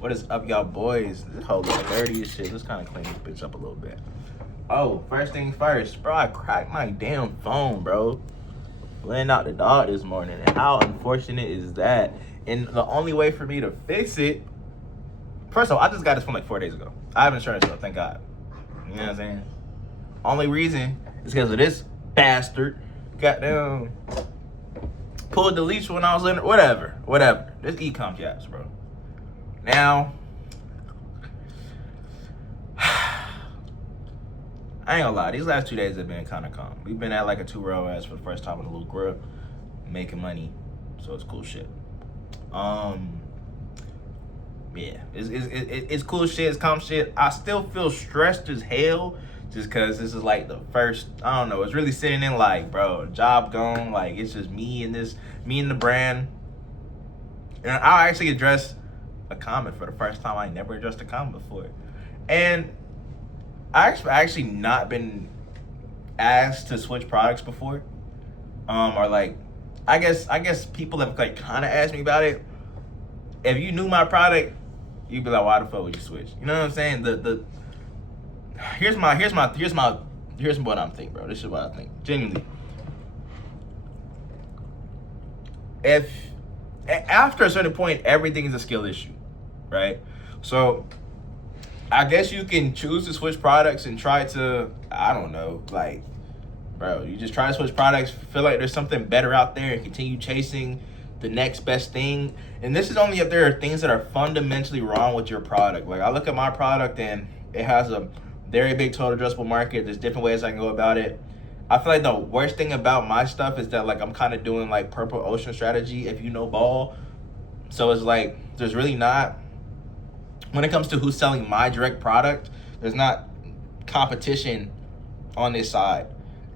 What is up, y'all boys? This whole little dirty as shit. Let's kind of clean this bitch up a little bit. Oh, first things first, bro. I cracked my damn phone, bro. Laying out the dog this morning, and how unfortunate is that? And the only way for me to fix it, first of all, I just got this phone like 4 days ago. I have insurance though, thank God. You know what I'm saying? Only reason is because of this bastard. Goddamn. Pulled the leash when I was in whatever. This e-com caps, bro. Now, I ain't gonna lie, these last 2 days have been kind of calm. We've been at like a 2-row ass for the first time in a little grip, making money, so it's cool shit. Yeah, it's cool shit, it's calm shit. I still feel stressed as hell, just cause this is like the first, I don't know, it's really sitting in like, bro, job gone, like it's just me and the brand. And I'll actually address a comment for the first time. I never addressed a comment before. And I actually not been asked to switch products before. Or like, I guess people have like kind of asked me about it. If you knew my product, you'd be like, why the fuck would you switch? You know what I'm saying? Here's what I'm thinking, bro. This is what I think. Genuinely. If after a certain point, everything is a skill issue, right? So I guess you can choose to switch products and try to, I don't know, like, bro, you just try to switch products, feel like there's something better out there and continue chasing the next best thing. And this is only if there are things that are fundamentally wrong with your product. Like, I look at my product and it has a very big total addressable market. There's different ways I can go about it. I feel like the worst thing about my stuff is that like I'm kind of doing like purple ocean strategy, if you know ball. So it's like there's really not, when it comes to who's selling my direct product, there's not competition on this side.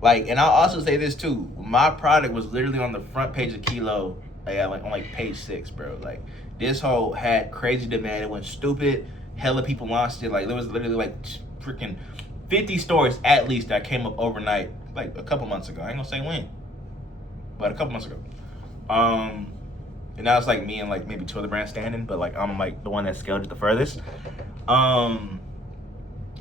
Like, and I'll also say this too, my product was literally on the front page of Kilo, like on like page 6, bro. Like this whole had crazy demand. It went stupid. Hella people launched it. Like there was literally like freaking 50 stores at least that came up overnight, like a couple months ago. I ain't gonna say when, but a couple months ago. And now it's like me and like maybe 2 other brands standing, but like I'm like the one that scaled it the furthest. And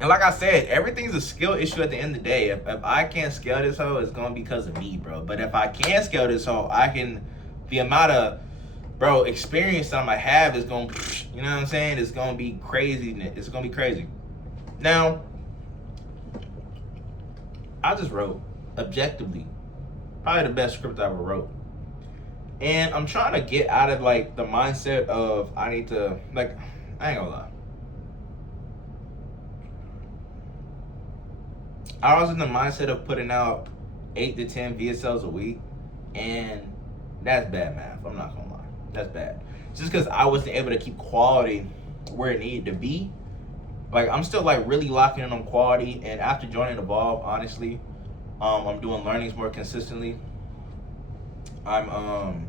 like I said, everything's a skill issue at the end of the day. If I can't scale this hoe, it's gonna be because of me, bro. But if I can scale this hoe, the amount of, bro, experience that I might have is gonna, you know what I'm saying? It's gonna be crazy. It's gonna be crazy. Now, I just wrote, objectively, probably the best script I ever wrote. And I'm trying to get out of like the mindset of I need to, like, I ain't gonna lie. I was in the mindset of putting out 8 to 10 VSLs a week, and that's bad math. I'm not gonna lie, that's bad. Just because I wasn't able to keep quality where it needed to be. Like I'm still like really locking in on quality, and after joining Evolve, honestly, I'm doing learnings more consistently. I'm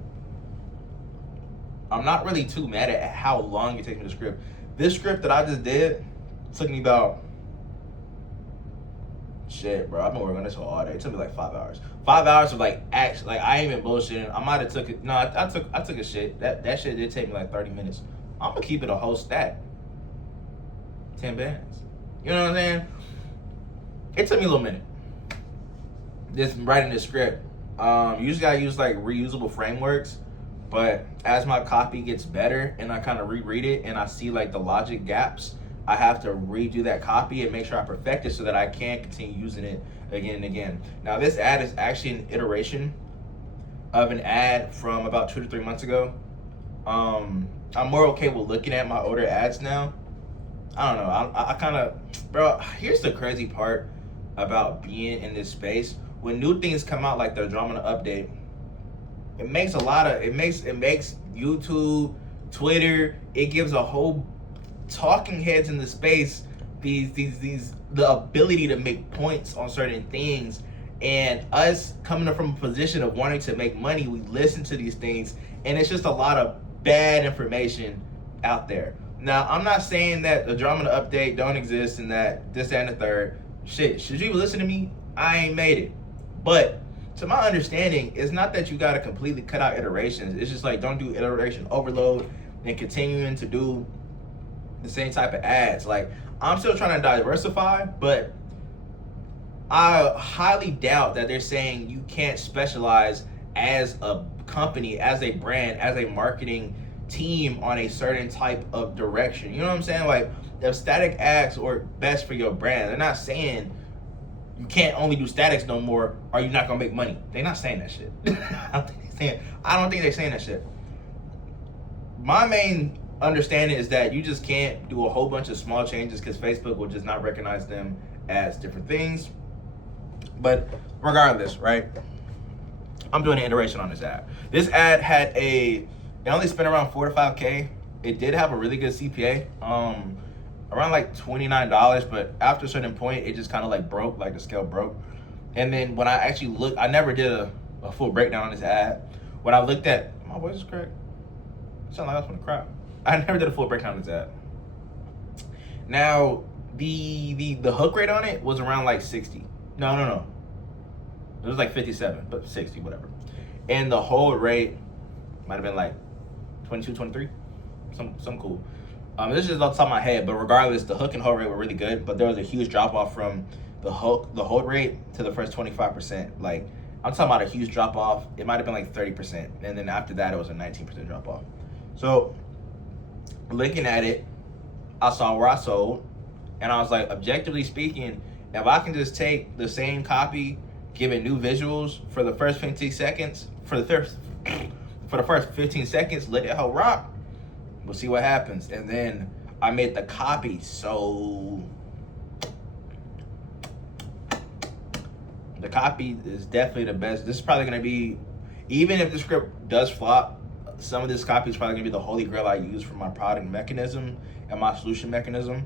not really too mad at how long it takes me to script. This script that I just did took me about, shit, bro, I've been working on this all day. It took me like 5 hours. 5 hours of like actually, like I ain't even bullshitting. I might have took it. No, I took a shit. That shit did take me like 30 minutes. I'm gonna keep it a whole stack. 10 bands. You know what I'm saying? It took me a little minute. Just writing this script. Usually I use like reusable frameworks, but as my copy gets better and I kind of reread it and I see like the logic gaps, I have to redo that copy and make sure I perfect it so that I can continue using it again and again. Now this ad is actually an iteration of an ad from about 2 to 3 months ago. I'm more okay with looking at my older ads now. I don't know. I kind of, bro, here's the crazy part about being in this space. When new things come out, like the Andromeda update, it makes YouTube, Twitter, it gives a whole talking heads in the space the ability to make points on certain things. And us coming from a position of wanting to make money, we listen to these things, and it's just a lot of bad information out there. Now, I'm not saying that the Andromeda update don't exist and that this, that, and the third. Shit, should you listen to me? I ain't made it. But to my understanding, it's not that you gotta completely cut out iterations. It's just like don't do iteration overload and continuing to do the same type of ads. Like, I'm still trying to diversify, but I highly doubt that they're saying you can't specialize as a company, as a brand, as a marketing team on a certain type of direction. You know what I'm saying? Like, if static ads work best for your brand, they're not saying you can't only do statics no more or you're not gonna make money. They're not saying that shit. I don't think they're saying that shit. My main understanding is that you just can't do a whole bunch of small changes because Facebook will just not recognize them as different things. But regardless, right? I'm doing an iteration on this ad. This ad had it only spent around $4 to $5K. It did have a really good CPA, around like $29, but after a certain point, it just kind of like broke, like the scale broke. And then when I actually looked, I never did a full breakdown on this ad. When I looked at, my voice is cracked. It sounded like I was gonna cry. I never did a full breakdown on this ad. Now, the hook rate on it was around like 60. No. It was like 57, but 60, whatever. And the hold rate might have been like 22, 23. Some cool. This is just off the top of my head, but regardless, the hook and hold rate were really good, but there was a huge drop off from the hold rate to the first 25%. Like, I'm talking about a huge drop off. It might have been like 30%. And then after that, it was a 19% drop off. So looking at it, I saw where I sold, and I was like, objectively speaking, if I can just take the same copy, give it new visuals for the first 15 seconds, for the first 15 seconds, let it hell rock, we'll see what happens. And then I made the copy so the copy is definitely the best. This is probably gonna be, even if the script does flop, some of this copy is probably gonna be the holy grail I use for my product mechanism and my solution mechanism.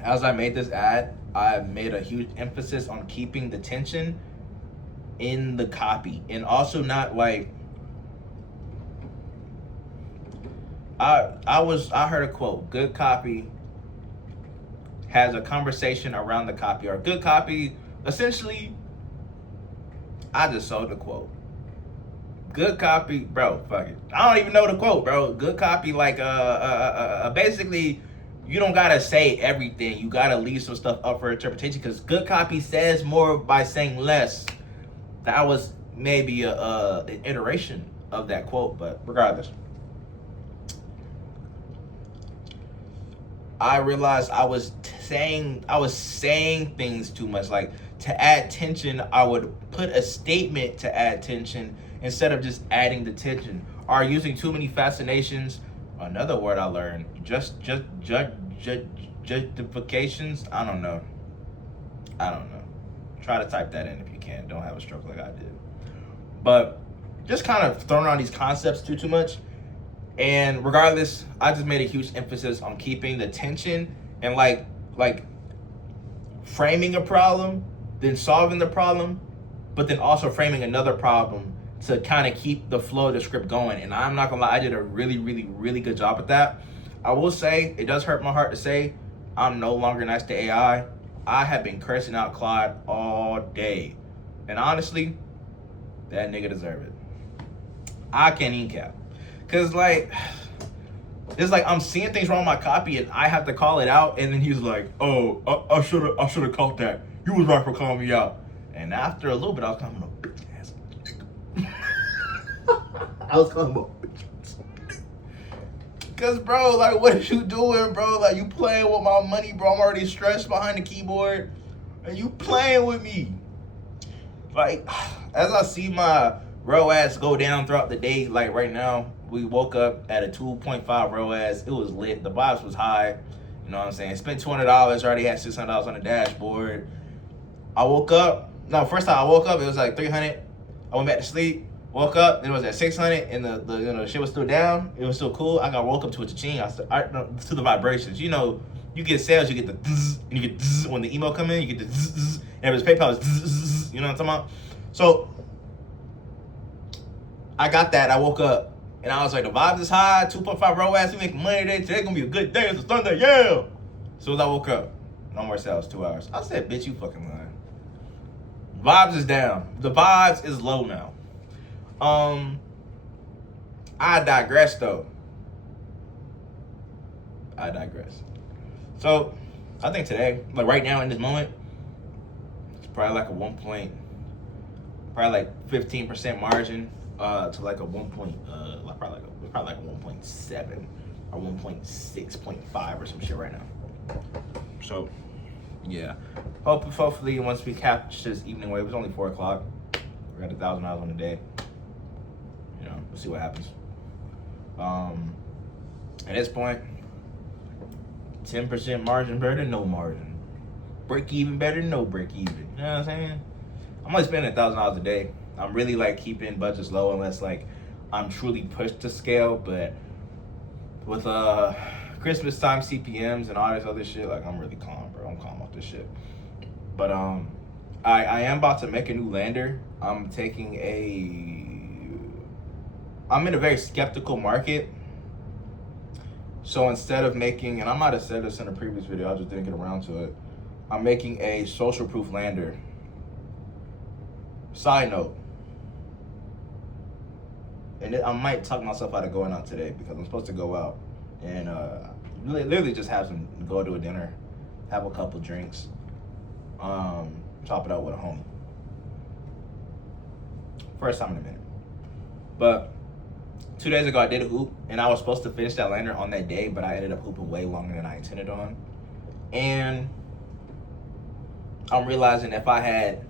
As I made this ad, I made a huge emphasis on keeping the tension in the copy, and also not like, I heard a quote, good copy has a conversation around the copy, or good copy, essentially, I just sold the quote. Good copy, bro, fuck it. I don't even know the quote, bro. Good copy, like, basically, you don't gotta say everything. You gotta leave some stuff up for interpretation, because good copy says more by saying less. That was maybe an iteration of that quote, but regardless. I realized I was saying things too much. Like, to add tension, I would put a statement to add tension instead of just adding the tension, or using too many fascinations. Another word I learned, justifications. I don't know. Try to type that in if you can. Don't have a stroke like I did. But just kind of throwing around these concepts too much. And regardless, I just made a huge emphasis on keeping the tension and like framing a problem, then solving the problem, but then also framing another problem to kind of keep the flow of the script going. And I'm not gonna lie, I did a really, really, really good job at that. I will say, it does hurt my heart to say, I'm no longer nice to AI. I have been cursing out Claude all day. And honestly, that nigga deserve it. I can't even cap. Cause like, it's like I'm seeing things wrong with my copy and I have to call it out, and then he's like, "Oh, I should have caught that. You was right for calling me out." And after a little bit, I was calling him a bitch ass nigga. I was calling him a bitch ass nigga. Cause bro, like, what are you doing, bro? Like, you playing with my money, bro. I'm already stressed behind the keyboard, and you playing with me. Like, as I see my ROAS go down throughout the day, like right now, we woke up at a 2.5 ROAS. It was lit. The vibes was high. You know what I'm saying? Spent $200. Already had $600 on the dashboard. I woke up. No, first time I woke up, it was like 300. I went back to sleep. Woke up, then it was at 600, and the shit was still down. It was still cool. I got woke up to a cha-ching. To the vibrations. You know, you get sales, you get the zzz, and you get zzz. When the email come in, you get the zzz, and if it's PayPal, it's zzz. You know what I'm talking about? So I got that. I woke up. And I was like, the vibes is high, 2.5 ROAS, we making money today. Today's gonna be a good day. It's a Sunday, yeah. As soon as I woke up, no more sales, 2 hours. I said, bitch, you fucking lying. Vibes is down. The vibes is low now. I digress though. I digress. So I think today, like right now in this moment, it's probably like a probably like 15% margin to like a probably like a 1.7 or 1.6.5 or some shit right now. So yeah, hopefully once we catch this evening wave, it's only 4 o'clock. We're at $1,000 on the day. You know, we'll see what happens. At this point, 10% margin better than no margin. Break even better than no break even. You know what I'm saying? I'm only spending $1,000 a day. I'm really like keeping budgets low unless like I'm truly pushed to scale. But with Christmas time CPMs and all this other shit, like I'm really calm, bro. I'm calm off this shit. But I am about to make a new lander. I'm in a very skeptical market. So instead of making, and I might have said this in a previous video, I just didn't get around to it. I'm making a social proof lander. Side note, and I might talk myself out of going out today because I'm supposed to go out and literally just go to a dinner, have a couple drinks, chop it out with a homie. First time in a minute. But 2 days ago I did a hoop and I was supposed to finish that lander on that day, but I ended up hooping way longer than I intended on. And I'm realizing if I had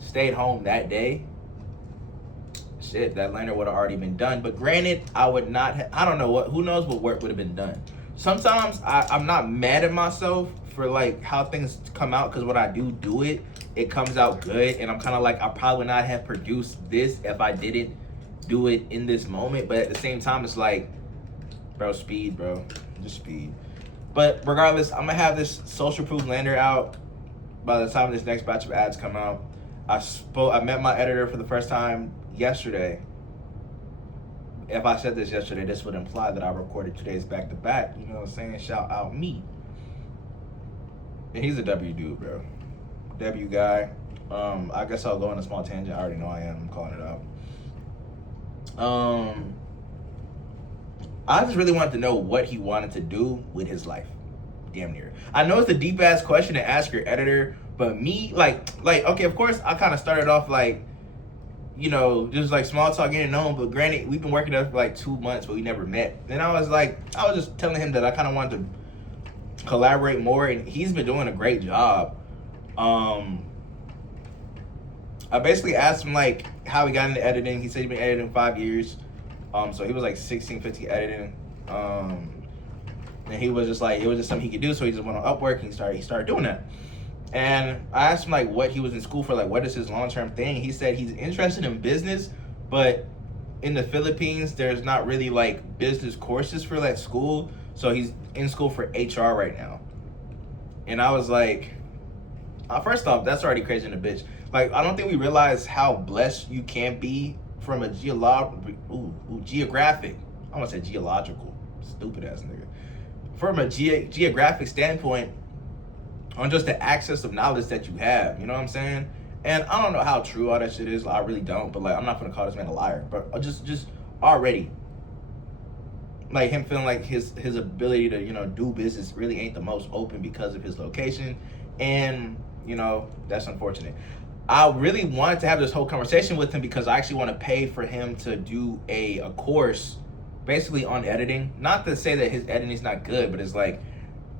stayed home that day, shit, that lander would have already been done. But granted, I would not I don't know who knows what work would have been done. Sometimes I'm not mad at myself for like how things come out, because when I do it comes out good, and I'm kind of like, I probably would not have produced this if I didn't do it in this moment. But at the same time, it's like, bro, speed, bro, just speed. But regardless, I'm gonna have this social proof lander out by the time this next batch of ads come out. I met my editor for the first time yesterday. If I said this yesterday, this would imply that I recorded 2 days back to back. You know what I'm saying? Shout out me. And he's a W dude, bro. W guy. I guess I'll go on a small tangent. I already know I am. I'm calling it out. I just really wanted to know what he wanted to do with his life. Damn near. I know it's a deep ass question to ask your editor, but me, like, okay, of course, I kind of started off like, you know, just like small talk, getting known. But granted, we've been working together for like 2 months, but we never met. And I was just telling him that I kind of wanted to collaborate more, and he's been doing a great job. I basically asked him like how he got into editing. He said he'd been editing 5 years. So he was like 16, 15 editing. And he was just like, it was just something he could do. So he just went on Upwork and he started doing that. And I asked him like what he was in school for, like what is his long-term thing. He said he's interested in business, but in the Philippines, there's not really like business courses for that school. So he's in school for HR right now. And I was like, first off, that's already crazy in a bitch. Like, I don't think we realize how blessed you can be from a geographic. I want to say geological. Stupid ass nigga. From a geographic standpoint, on just the access of knowledge that you have, you know what I'm saying? And I don't know how true all that shit is. I really don't. But like, I'm not gonna call this man a liar. But just already, like him feeling like his ability to, you know, do business really ain't the most open because of his location, and you know that's unfortunate. I really wanted to have this whole conversation with him because I actually want to pay for him to do a course basically on editing. Not to say that his editing is not good, but it's like,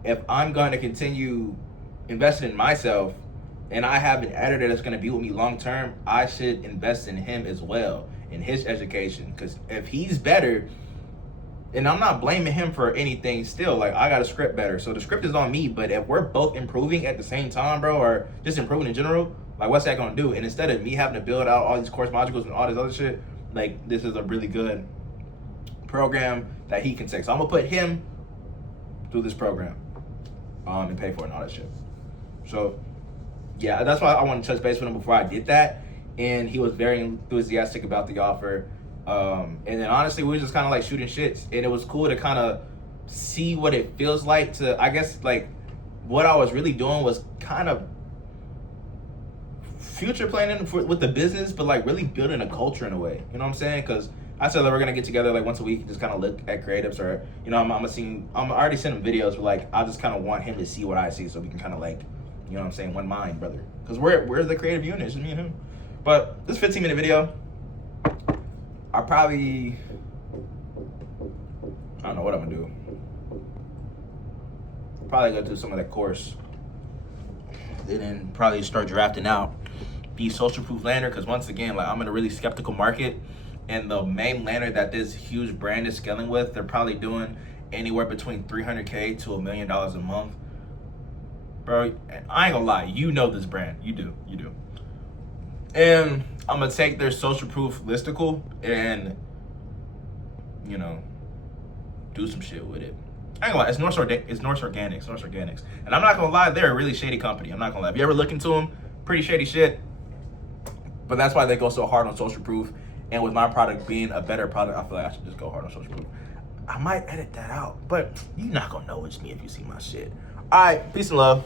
if I'm going to continue investing in myself and I have an editor that's going to be with me long term, I should invest in him as well, in his education. Because if he's better, and I'm not blaming him for anything still, like I got to script better, so the script is on me. But if we're both improving at the same time, bro, or just improving in general, like what's that gonna do? And instead of me having to build out all these course modules and all this other shit, like this is a really good program that he can take. So I'm gonna put him through this program and pay for it and all that shit. So yeah, that's why I wanted to touch base with him before I did that. And he was very enthusiastic about the offer. And then honestly, we were just kind of like shooting shits, and it was cool to kind of see what it feels like to, I guess, like what I was really doing was kind of future planning with the business, but like really building a culture in a way, you know what I'm saying? Because I said that we're gonna get together like once a week and just kind of look at creatives, or you know, I'm already sending him videos, but like I just kind of want him to see what I see, so we can kind of like, you know what I'm saying, one mind, brother, because we're the creative unit, it's just me and him. But this 15-minute video, I don't know what I'm gonna do. Probably go do some of that course, and then probably start drafting out the social proof lander, because once again, like I'm in a really skeptical market, and the main lander that this huge brand is scaling with, they're probably doing anywhere between $300K to $1 million a month. Bro, I ain't gonna lie, you know this brand, you do. And I'm gonna take their social proof listicle and, you know, do some shit with it. I ain't gonna lie, it's North Organics. And I'm not gonna lie, they're a really shady company. I'm not gonna lie. If you ever look into them, pretty shady shit. But that's why they go so hard on social proof. And with my product being a better product, I feel like I should just go hard on social proof. I might edit that out, but you're not gonna know it's me if you see my shit. All right, peace and love.